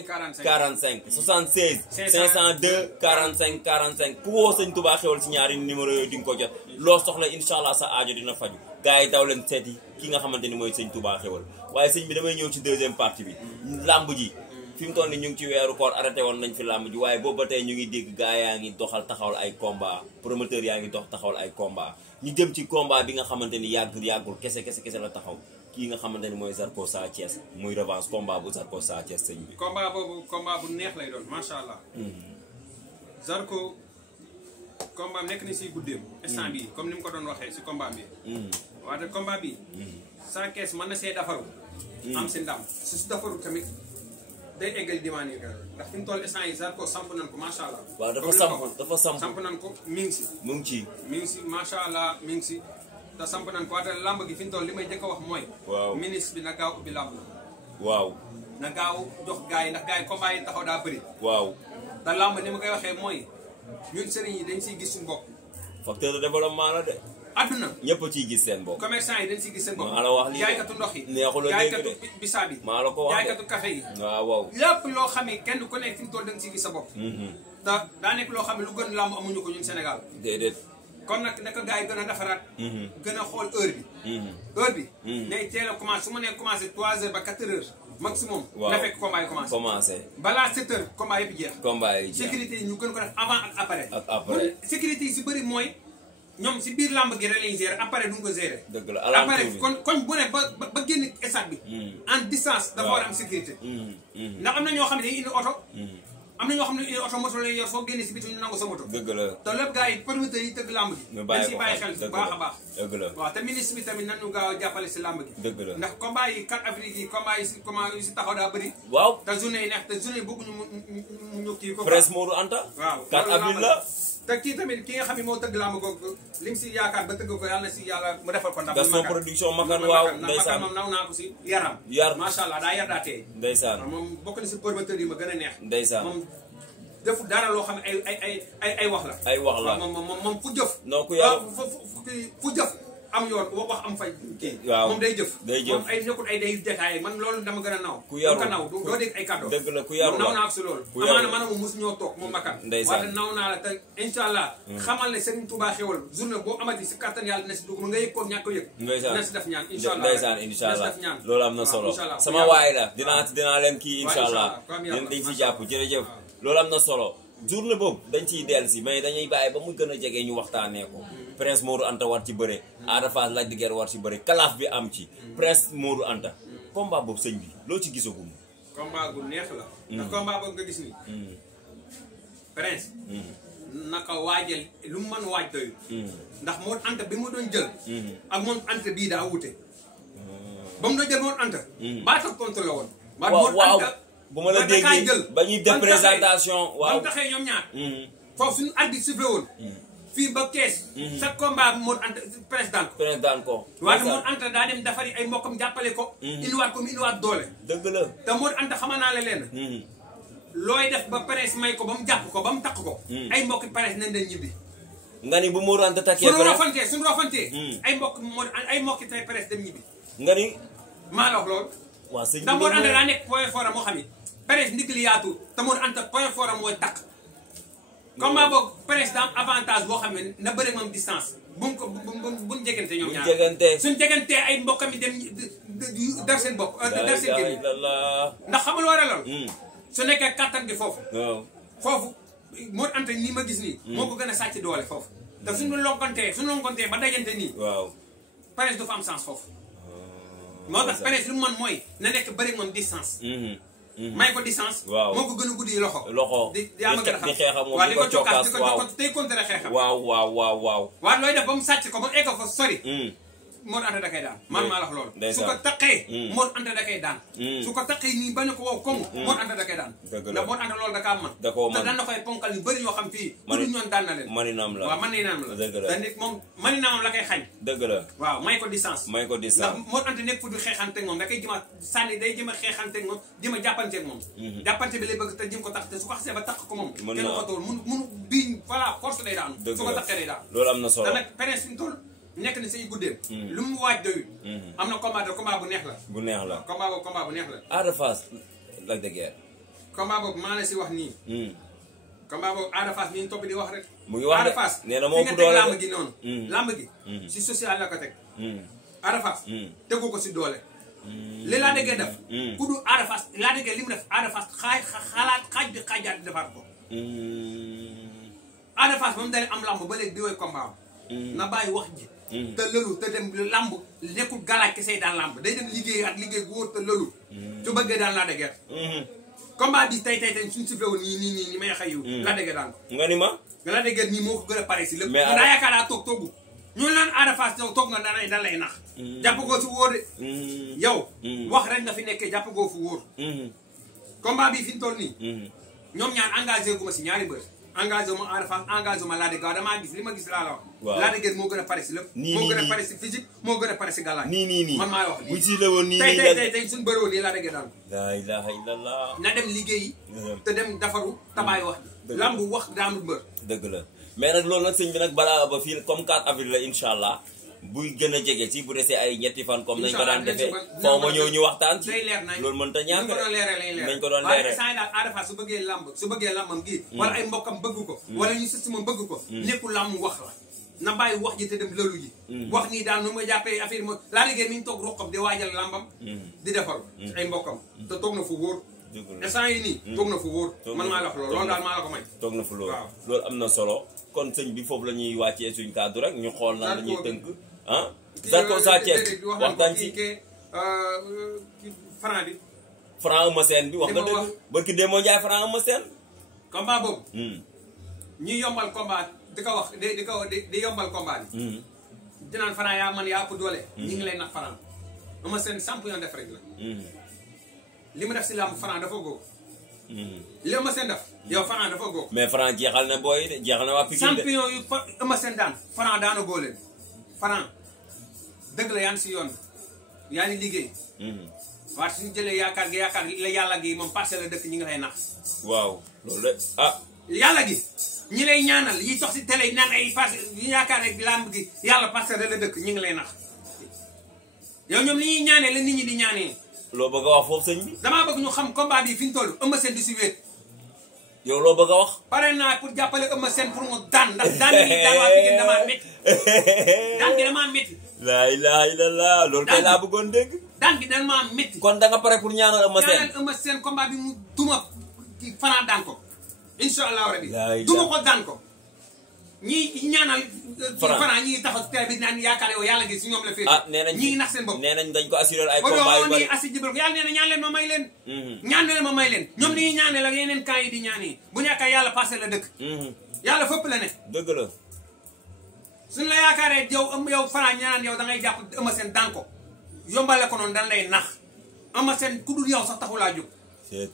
45 45 76 502 45 45 ku woo sëñ Touba Xéwal si ñaari numéro yooyu di nga ko jot loo soxla incha allah sa aajo dina faju gars yi daw leen seeti ki nga xamante ni mooy sëñ Touba Xéwal waaye sëñ bi damay ñëw ci deuxième partie bi làmb ji fi mu toll ni ñu ngi ci weeru koor arrêté woon nañ fi làmb ji waaye boobu ba tey ñu ngi dégg gars yaa ngi doxal taxawal ay combat promoteur yaa ngi dox taxawal ay combat ñu jëm ci combat bi nga xamante ni yàggul kese la taxaw kii nga xamante ni mooy Zarko Sa Thiès muy revanche combat bu Zarko Sa Thiès sëñ bi. combat boobu combat bu neex lay doon macha allah. Zarko combat nekk na si guddeem. instant bii comme ni mu ko doon waxee si combat bi. waaye combat bi. Sa Thiès mën na see defaru. am si ndam su defaru tamit day eggal dimaani ndax fi mu toll instant yi Zarko samp nañ ko macha allah. waaw dafa samp nañ ko mi ngi si. mu ngi si macha allah mi ngi si. te samp nañ ko waaye lamb gi fi mu toll li may njëkk a wax mooy. waaw ministre bi na gaaw ubbi lamb la. waaw. na gaaw jox gars yi ndax gars yi combat yi taxaw daa bëri. waaw. te lamb ni ma koy waxee mooy ñun sëriñ yi dañ siy gis suñu bopp. facteur de développement la de. adduna ñëpp a ciy gis seen bopp. commerçant yi dañ siy gis seen bopp. maa la wax lii jaaykatu ndox yi. neexul a dégg de jaaykatu bisaab yi. maa la ko wax jaaykatu café yi. waaw. lépp loo xam ne kenn ku nekk fi mu toll da nga siy gis sa bopp. te daa nekk loo xam ne lu gën lamb amuñu ko ñun Sénégal. déedéet. kon nag naka gars yi gën a defaraat. gën a xool heure bi. heure bi. nay teel a commencé su ma nee commencé 3h ba 4h maximum. waaw na fekk combat yi commencé. balaa 7h combat yëpp jeex. combat yi jeex sécurité yi ñu gën ko def avant ak après. ak après sécurité yi si bëri mooy ñoom si biir làmb gi rek lañuy gérer après du nga ko gérer. dëgg la après kon bu ne ba génn stade bi. en distance dafa war a am sécurité. ndax am na ñoo xam ne dañuy indi oto. am na ñoo xam ne oto moto lañuy yor foo génne si biti ñu nangu sa moto. dëgg la te lépp gars yi promoteurs yi tëgg làmb gi. ñu dañ si bàyyi xel bu baax a baax. dëgg la waaw te ministre bi tamit nañu gaaw a jàppale si làmb gi. dëgg la ndax combat yi 4 avril yi combat yi si taxaw daa bëri. waaw te journée yi neex te journée yi bëgguñu mu kii ko. presse Modou Anta. waaw 4 avril la. te kii tamit ki nga xam ne moo tëgg làmb googu li mu si yaakaar ba tëgg ko yàlla na si yàlla mu defal ko ndax. Gaston production Makan waaw ndeysaan moom naw naa ko si yaram. macha allah daa yar daa tey. ndeysaan moom bokk na si promoteur yi ma gën a neex. ndeysaan moom defu dara loo xam ne ay wax la. ay wax la moom fu jëf. non ku yar fu jëf am yoon wax am fay kii. waaw moom day jëf. moom ay nekkul ay day détaillé man loolu dama gën a naw. ku yaru ko naw doo dégg ay kàddu. dëgg la ku yaru la naw naa ko si loolu. amaana man moom mosu ñoo toog moom Makan. ndeysaan waaye naw naa la te incha allah. xamal ne Serigne Touba Xéwal journée boo amati si kattan yàlla dina si dugg nga yëg ko ñàkk ko yëg. ndeysaan dina si def ñaan incha allah ndeysaan incha allah dina si def ñaan. loolu am na solo sama waay la dinaa leen kii incha allah dañ ci jàpp jërëjëf loolu am na solo journée boobu dañ ciy dellu si mais dañuy bàyyi ba mu gën a jege ñu waxtaanee ko Prince Modou Anta war ci bëre Ada Fass Lac de Guiers war ci bëre kalaaf bi am ci Prince Modou Anta combat boobu sëñ bi loo ci gisagum. combat bu neex la. ndax combat boobu nga gis ni. Prince. naka waajal lu mu mën waaj doyul. ndax Modou Anta bi mu doon jël. ak Modou Anta bii daa wute. ba mu doon jël Modou Anta. baata contre la woon. waaw bu ma la déggee ba ñuy def présentation waaw ba mu taxee ñoom ñaar. foofu suñu arbitre sifflé woon. fii ba kees. sa combat Modou Anta président ko. président ko. waaye Modou Anta daa dem defari ay mbokkam jàppale ko. indiwaat ko mu indiwaat doole. dëgg la te Modou Anta xamal naa la leen. looy def ba Prince may ko ba mu jàpp ko ba mu takk ko. ay mbokki Prince nañ leen ñibbi. nga ni bu Modou Anta takkee Prince suñu rofantee ay mbokki tey Prince dem ñibbi. nga ni. maa la wax loolu. waa sëñ bi ndax Modou Anta daa nekk point fort moo xam ni Prince ndigali yaatu te Modou Anta point fort mooy takk. combat boobu Prince daa am avantage boo xam ne na bëri moom distance buñ ko buñ jegante ñoom ñaar suñ jegantee ay mbokkam yi dem dar seen bopp dar seen gémmiñ ndax xamul war a lool su nekkee kattan gi foofu foofu Modou Anta nii ma gis nii moo ko gën a sàcc doole foofu te suñu lonkontee ba dajante nii waaw Prince du fa am sens foofu moo tax Prince lu mu mën mooy na nekk bëri moom distance may ko distance. waaw moo ko gën a guddi loxo. di xeexam moom di ko cokkaas waaw tey contre xeexam. waaw. waaw looy def ba mu sàcc ko ba egg fa sori. Modou Anta da koy daan man maa la wax loolu. su ko taqee. Modou Anta da koy daan. su ko taqee nii bañ a ko wow koŋŋ. Modou Anta da koy daan. dëgg la ndax Modou Anta loolu da kaa mën. da koo mën te daan na koy ponkal yu bëri ñoo xam fii. mani ñoon daan na leen. maninaam la waaw maninaam la. dëgg la te nit moom maninaamam la koy xañ. dëgg la waaw may ko distance. may ko distance ndax Modou Anta nekk fu du xeexanteeg moom da koy jëma sànni day jëma xeexanteeg moom jëma jàppanteeg moom. jàppante bi lay bëgg te jëm ko tax te su ko xasee ba tax ko moom. kenn ko tool munu bii voilà force day daan. su ko taxee day daan. loolu am na solo te nag Prince fi mu toll nekk na say guddeem. lu mu waaj doyul. am na combat bu neex la. bu neex la combat bu neex la. Ada Fass Lac de Guiers. combat boobu maa la si wax nii. combat boobu Ada Fass mi ngi topp di wax rek. mu ngi wax Ada Fass nee na moo ëpp doole lamb gi noonu. lamb gi. si social la ko teg. Ada Fass. tegu ko si doole. li laa déggee def. ku du Ada Fass laa déggee li mu def Ada Fass xaaj bi xaajaat di defaat ko. Ada Fass ba mu dalee am lamb ba léegi di woy combat am. na bàyyi wax ji. te lëlu te dem lamb nekkul galaaj kese daan lamb day dem liggéey ak liggéey gu wóor te lëlu. su bëggee daan laa déggee. combat bi tey suñu sifflé woon nii may xëy yu. laa déggee daan ko. nga ni ma. nga laa déggee nii moo ko gën a pare si lépp. mais daa yaakaar daa toogu. ñu naan Ada Fass yow toog nga dan lay nax. jàpp goo si wóor de. yow. wax rek nga fi nekkee jàpp goo fu wóor. combat bi fi ñu toll nii. ñoom ñaar engagé gu ma si ñaari bër. engagé ma Ada Fass engagé ma Lac de Guiers damaa gis li ma gis laa la wax. waaw Lac de Guiers moo gën a pare si lépp. moo gën a pare si physique moo gën a pare si galaaj. nii man maa wax bu ci la woon nii tey suñu bëri woon nii Lac de Guiers daal. la ilaha illallah. na dem liggéeyi. te dem defaru tabaay wax. lamb wax daanul mbër. dëgg la mais nag loolu nag sëñ bi nag balaa ba fii comme 4 avril la incha allah buy gën a jege ci bu desee ay ñetti fan comme nañ ko daan defee foo ma ñëw ñu waxtaan ci loolu mën ta ñàkk nañ ko doon leeral waaye daal Ada Fass su bëggee lambam gii wala ay mbokkam bëgg ko wala ñu sës moom bëgg ko lépp lamb wax la na bàyyi wax ji te dem lëlu ji wax nii daal nu ma jàppee affaire mo laa liggéey mi ngi toog roqam di waajal lambam di defal ay mbokkam te toog na fu wóor instant yi nii toog na fu wóor man maa la wax loolu daal maa la ko may toog na fu loolu loolu am na solo kon sëñ bi foofu la ñuy wàccee suñ kaddu rek ñu xool nan la ñuy tënk ah Zarko Sa Thiès waxtaan ci Franc bi Franc Eumeu Sène bi wax nga dëgg barki Demba Ndiaye Franc Eumeu Sène combat boobu ñuy yombal combat di ko wax di yombal combat bi dinaan Franc yaa man yaa ëpp doole ñi ngi lay nax Franc Eumeu Sène champion def rek la li mu def si làmb Franc dafa góob li Eumeu Sène def yow Franc dafa góob mais Franc jeexal na booy de jeexal na waa Pikine de champion yu Eumeu Sène daan Franc daana góo leen Franc dëgg la yaa ngi si yoon yaa ngi liggéey waaye suñu jëlee yaakaar la yàlla gi moom Parcelles la dëkk ñi ngi lay nax waaw loolu de ah yàlla gi ñi lay ñaanal yi tox si télé yi naan ay Parcelles ñu yaakaar rek làmb gi yàlla Parcelles la dëkk ñi ngi lay nax yow ñoom li ñuy ñaanee la nit ñi di ñaanee loo bëgg a wax foofu sëñ bi damaa bëgg ñu xam combat bi fi ñu toll Eumeu Sène di si wéet yow loo bëgg a wax pare naa pour jàppale Eumeu Sène pour mu daan ndax daan bi daan waa Pikine damaa métti daan bi damaa métti laa ilaha illallah loolu kay laa bëggoon dégg daan bi damaa métti kon da nga pare pour ñaanal Eumeu Sène ñaanal Eumeu Sène combat bi mu duma Franc daan ko incha allahu rabi duma ko daan ko ñi ñaanal Franc ñi taxaw télé bi naan yaakaar yow yàlla gi si ñoom la féete nee nañ ñi nax seen bopp nee nañ dañ ko assuré ay combat yu bari assi jibal ko yàlla nee na ñaan leen ma may leen ñaan leen ma may leen ñoom li ñuy ñaanee la yeneen camp yi di ñaanee bu ñu yaakaar yàlla passé la dëkk yàlla fépp la ne dëgg la suñu la yaakaaree yow Franc ñaan yow da ngay jàpp Eumeu Sène daan ko yombale ko noonu dañ lay nax Eumeu Sène ku dul yow sax taxulaa jóg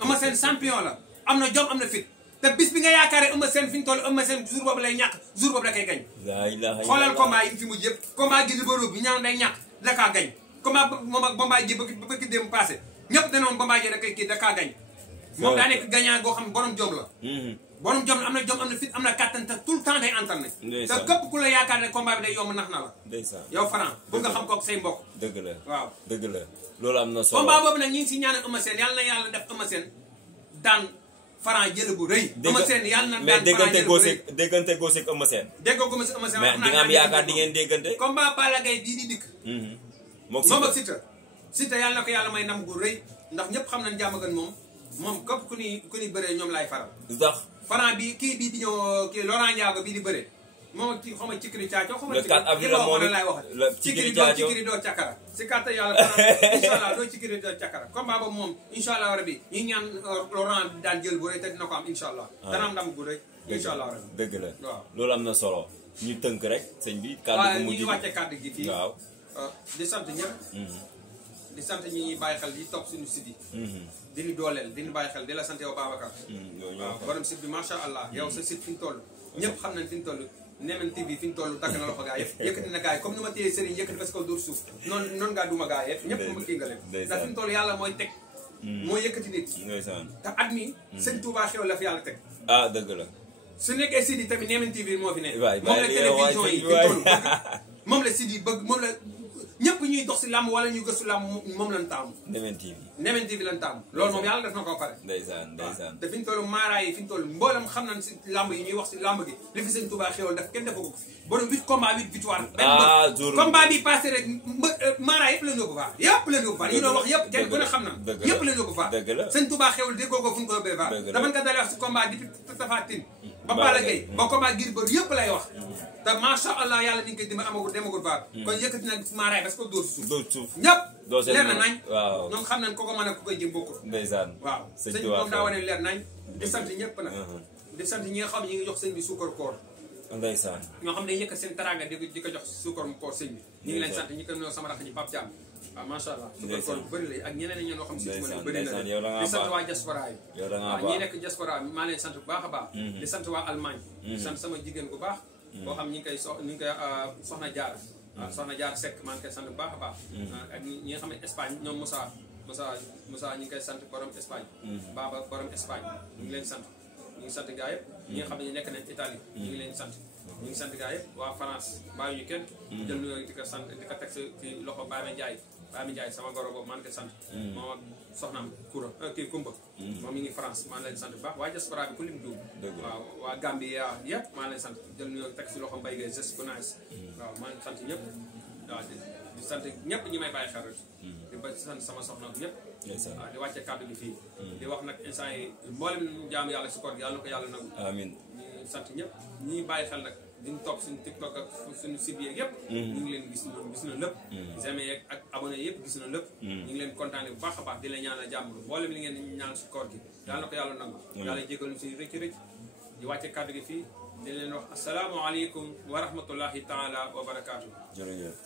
Eumeu Sène champion la am na jom am na fit te bis bi nga yaakaaree Eumeu Sène fi ñu toll Eumeu Sène jour boobu lay ñàkk jour boobu da koy gañ xoolal combat yi fi mujj yëpp combat gi libéro bi ñaan day ñàkk da kaa gañ combat moom ak Bombardier ji ba ki dem passé ñëpp danoon Bombardier da koy kii da kaa gañ moom daa nekk gagnant goo xam ne borom jom la borom jom am na fit am na kàttan te tout le temps day entraîné te képp ku la yaakaar ne combat bi day yomb nax na la yow Franc pour nga xam ko ak say mbokk dëgg la waaw dëgg la loolu am na solo combat boobu nag ñu ngi si ñaanal Eumeu Sène yàlla na yàlla def Eumeu Sène daan Franc jël bu rëy Eumeu Sène yàlla na daan Franc jël bu rëy déggante góose ak Eumeu Sène déggoo ko Eumeu Sène mais di nga am yaakaar di ngeen déggante combat Balla Gaye bii di dikk moom ak Siteu yàlla na ko yàlla may ndam gu rëy ndax ñëpp xam nañ jàmm gën moom képp ku ni bëree ñoom laay faral ndax Franc bi kii bii di ñëw kii Laurent Ndiago bii di bëree moom ak kii xaw ma Cikiri Caaco xaw ma le 4 avril la moom laay wax Cikiri doo càkkara si kàttan yàlla incha allah doo Cikiri doo càkkara combat boobu moom incha allah rabi ñi ñaan Laurent daan jël bu rëy te dina ko am incha allah dana am ndam gu rëy incha allah rabi dëgg la waaw loolu am na solo ñu tënk rek sëñ bi kàddu gu mujj ñu wàcce kàddu gi fii waaw di sant ñëpp di sant ñi ñuy bàyyi xel di topp suñu site yi di ñu dooleel di ñu bàyyi xel di la sant yow Babacar waaw borom site bi macha allah yow sa site fi ñu toll ñëpp xam nañ fi ñu toll Nemene TV fi ñu toll dagg na loxo gaa yëpp yëkkati na gaa yi comme ni ma téyee sëriñ yëkkati parce que dóor suuf noonu ngaa duma gaa yëpp ñëpp ma kii nga leen ndax fi ñu toll yàlla mooy teg mooy yëkkati nit te at mi sëñ Touba xew la fi yàlla teg dëgg la su nekkee site yi tamit Nemene TV moo fi ne waay moom la télévision yi fi ñu toll moom la site yi bëgg moom la ñëpp ñuy dox si làmb wala ñu gëstu làmb moom lañ taamu. Ndemen TV lañ taamu. loolu moom yàlla def na ko pare. ndeysaan ndeysaan. te fi ñu toll maaraay yi fi ñu toll mboolem xam nañ si làmb yi ñuy wax si làmb gi li fi sëñ Touba xéwal def kenn defa ko borom 8 combat 8 victoire. benn combat bi passé rek maaraay yëpp leen yóbbu faa yëpp leen yóbbu faa ñu doon wax yëpp kenn ku ne xam na yëpp leen yóbbu faa sëñ Touba xéwal déggoo ko fu ñu ko yóbbee faa dama ko dalee wax si combat depuis Tapha Tine ba Balla Gaye ba combat Gris Bordeaux yëpp lay wax te macha allah yàlla ni nga koy dimbali demagul faa kon yëkkati na maaraay parce que dóor suuf ñëpp leer na nañ ñoom xam nañ ko ko mën a ku koy jëm bokkul ndeysaan waaw sëñ bi moom daa wane leer nañ di sant ñëpp nag di sant ñi nga xam ñi ngi jox sëñ bi suukar koor ndeysaan ñoo xam ne yëkkat seen teraanga di ko jox suukar koor sëñ bi ñu ngi leen sant ñi ko ñoo sama rax ñi Pape Thiam waaw macha allah suukar koor bu bëri la ak ñeneen ñoo xam si ma leen bëri na di sant waa diaspora yi waaw ñi nekk diaspora bi maa leen sant bu baax a baax di sant waa Allemagne di sant sama jigéen bu baax boo xam ñi ngi koy soxna Jaara waaw soxna Jaara Seck maa ngi koy sant bu baax a baax ak ñi nga xam ne Espagne ñoom Moussa ñi ngi koy sant borom Espagne Baba borom Espagne ñu ngi leen sant ñu ngi sant gaa yëpp ñi nga xam ne ñu nekk nañ Italie ñu ngi leen sant ñu ngi sant gaa yëpp waa France bàyyi ñu kenn jël nuyoo di ko sant di ko teg ci loxo Baye Ndiaye sama goro boobu maa ngi koy sant moom ak soxnaam Koura kii Kumba moom mi ngi France maa ngi leen sant bu baax waa diaspora bi ku lim dugg waaw waa Gambie yëpp maa ngi leen sant jël nuyoo teg si loxo Mbaye Gueye gest ku nice waaw maa ngi sant ñëpp waaw di sant ñëpp ñi may bàyyi xel rek di ba sant sama soxna ñëpp waaw di wàcce kàddu gi fii di wax nag instant yi mboolem jaamu yàlla si koor gi yàlla na ko yàlla nangu amiin ñu sant ñëpp ñi bàyyi xel nag diñu topp suñu TikTok ak suñu site yeeg yëpp ñu ngi leen gis na lépp j'aime yeeg ak abonné yëpp gis na lépp ñu ngi leen kontaane bu baax a baax di la ñaanal jàmm mboolem li ngeen ñaan si koor gi yàlla na ko yàlla nangu yàlla jégal ñu si rëcc di wàcce kàddu gi fii di leen wax asalaamaaleykum wa rahmatullahi taala wa barakaatu. jërëjëf.